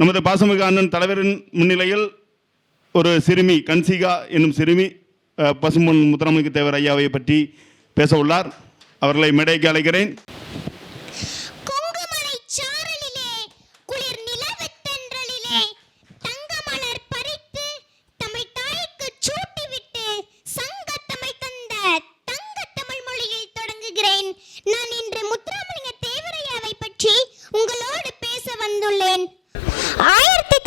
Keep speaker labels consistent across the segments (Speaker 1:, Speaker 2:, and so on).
Speaker 1: நமது பாசமிகு அண்ணன் தலைவரின் முன்னிலையில் ஒரு சிறுமி கன்சிகா என்னும் சிறுமி பசும்பொன் முத்தரமலிங்க தேவர் ஐயாவை பற்றி பேச உள்ளார். அவர்களை மேடைக்கு அழைக்கிறேன்.
Speaker 2: ஆயிரத்தி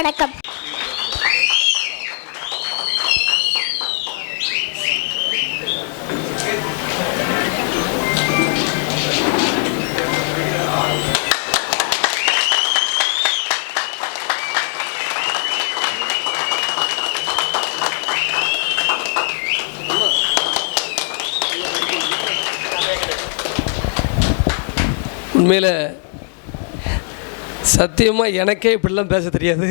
Speaker 2: வணக்கம்
Speaker 3: உண்மையில் சத்தியமாக எனக்கே இப்படிலாம் பேச தெரியாது.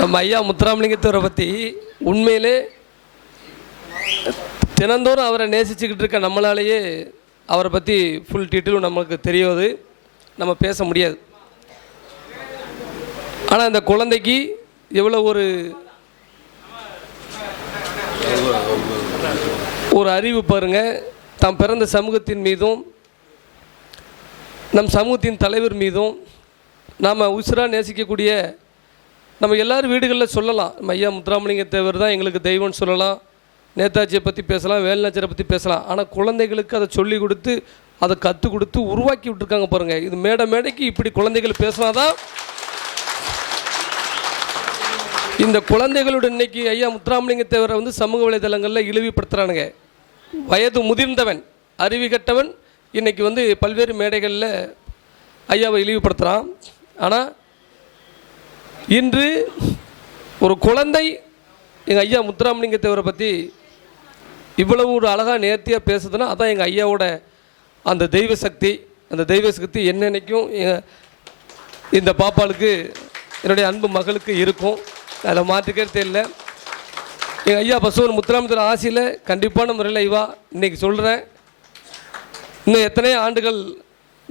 Speaker 3: நம்ம ஐயா முத்துராமலிங்கத்தவரை பற்றி உண்மையிலே தினந்தோறும் அவரை நேசிச்சுக்கிட்டு இருக்க நம்மளாலேயே அவரை பற்றி ஃபுல் டீட்டெயிலும் நம்மளுக்கு தெரியாது. நம்ம பேச முடியாது. ஆனால் இந்த குழந்தைக்கு எவ்வளோ ஒரு ஒரு அறிவு பாருங்கள் தான் பிறந்த சமூகத்தின் மீதும் நம் சமூகத்தின் தலைவர் மீதும் நாம் உசுராக நேசிக்கக்கூடிய நம்ம எல்லோரும் வீடுகளில் சொல்லலாம். நம்ம ஐயா முத்துராமலிங்க தேவர் தான் எங்களுக்கு தெய்வம்னு சொல்லலாம். நேதாஜியை பற்றி பேசலாம் வேலுநாச்சியரை பற்றி பேசலாம். ஆனால் குழந்தைகளுக்கு அதை சொல்லி கொடுத்து அதை கற்றுக் கொடுத்து உருவாக்கி விட்டுருக்காங்க பாருங்கள் இது மேடை மேடைக்கு இப்படி குழந்தைகள் பேசினா தான் இந்த குழந்தைகளோட இன்னைக்கு ஐயா முத்துராமலிங்க தேவரை வந்து சமூக வலைதளங்களில் இழிவுபடுத்துகிறானுங்க வயது முதிர்ந்தவன் அறிவு கெட்டவன் இன்றைக்கி வந்து பல்வேறு மேடைகளில் ஐயாவை இழிவுபடுத்துகிறான் ஆனால் இன்று ஒரு குழந்தை எங்கள் ஐயா முத்துராமலிங்க தேவரை பற்றி இவ்வளவு ஒரு அழகாக நேர்த்தியாக பேசுதுன்னா அதான் எங்கள் ஐயாவோட அந்த தெய்வ சக்தி. அந்த தெய்வ சக்தி என்னென்னைக்கும் இந்த பாப்பாளுக்கு என்னுடைய அன்பு மகளுக்கு இருக்கும். அதில் மாற்றுக்கிறதே இல்லை எங்கள் ஐயா பசுவன் முத்துராமத்தில் ஆசையில் கண்டிப்பான முறையில் இவா இன்றைக்கி சொல்கிறேன் இன்னும் எத்தனையோ ஆண்டுகள்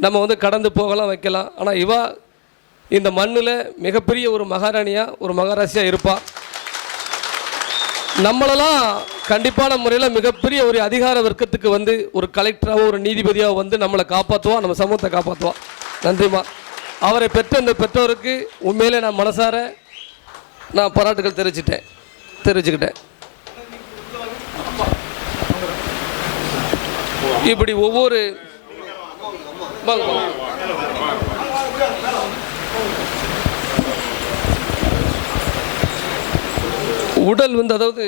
Speaker 3: நம்ம வந்து கடந்து போகலாம் வைக்கலாம். ஆனால் இவா இந்த மண்ணில் மிகப்பெரிய ஒரு மகாராணியாக ஒரு மகாராசியாக இருப்பாள் நம்மளெல்லாம் கண்டிப்பான முறையில் மிகப்பெரிய ஒரு அதிகார வர்க்கத்துக்கு வந்து ஒரு கலெக்டராகவோ ஒரு நீதிபதியாகவும் வந்து நம்மளை காப்பாற்றுவோம் நம்ம சமூகத்தை காப்பாற்றுவோம் நன்றிம்மா. அவரை பெற்ற இந்த பெற்றோருக்கு உண்மையிலே நான் மனசார நான் பாராட்டுகள் தெரிவிச்சிட்டேன் தெரிவிச்சுக்கிட்டேன். இப்படி ஒவ்வொரு உடல் வந்து அதாவது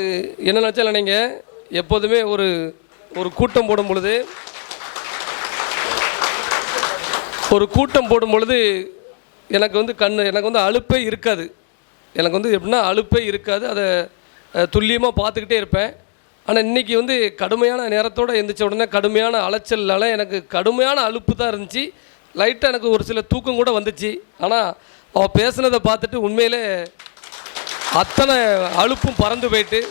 Speaker 3: என்ன நினச்சாலும் நீங்கள் எப்போதுமே ஒரு ஒரு கூட்டம் போடும் பொழுது ஒரு கூட்டம் போடும் பொழுது எனக்கு வந்து கண் எனக்கு வந்து அழுப்பே இருக்காது. எனக்கு வந்து எப்படின்னா அலுப்பே இருக்காது. அதை துல்லியமாக பார்த்துக்கிட்டே இருப்பேன். ஆனால் இன்றைக்கி வந்து கடுமையான நேரத்தோடு எந்திரிச்ச உடனே கடுமையான அலைச்சல்னால எனக்கு கடுமையான அலுப்பு தான் இருந்துச்சு. லைட்டாக எனக்கு ஒரு சில தூக்கம் கூட வந்துச்சு. ஆனால் அவள் பேசுனதை பார்த்துட்டு உண்மையிலே அத்தனை அலுப்பும் பறந்து போயிட்டு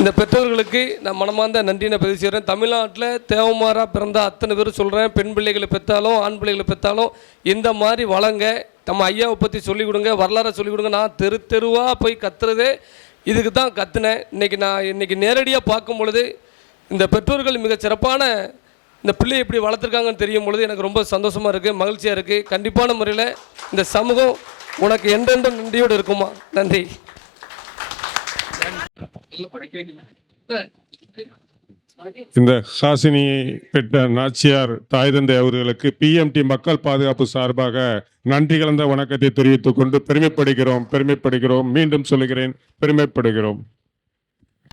Speaker 3: இந்த பெற்றோர்களுக்கு நான் மனமார்ந்த நன்றினை பதிவு செய்கிறேன். தமிழ்நாட்டில் தேவமாராக பிறந்த அத்தனை பேரும் சொல்கிறேன் பெண் பிள்ளைகளை பெற்றாலும் ஆண் பிள்ளைகளை பெற்றாலும் இந்த மாதிரி வளங்க. நம்ம ஐயாவை பற்றி சொல்லிக் கொடுங்க வரலாறை சொல்லிக் கொடுங்க. நான் தெரு தெருவாக போய் கத்துறதே இதுக்கு தான் கத்துனேன். இன்றைக்கி நான் இன்றைக்கி நேரடியாக பார்க்கும் பொழுது இந்த பெற்றோர்கள் மிக சிறப்பான இந்த பிள்ளையை எப்படி வளர்த்துருக்காங்கன்னு தெரியும் பொழுது எனக்கு ரொம்ப சந்தோஷமாக இருக்குது மகிழ்ச்சியாக இருக்குது கண்டிப்பான முறையில் இந்த சமூகம் உனக்கு எந்தெந்த நன்றியோடு இருக்குமா? நன்றி.
Speaker 4: இந்த ஹாசினியை பெற்ற நாச்சியார் தாய் தந்தை அவர்களுக்கு பிஎம்டி மக்கள் பாதுகாப்பு சார்பாக நன்றி கலந்த வணக்கத்தை தெரிவித்துக் கொண்டு பெருமைப்படுகிறோம் பெருமைப்படுகிறோம். மீண்டும் சொல்லுகிறேன் பெருமைப்படுகிறோம்.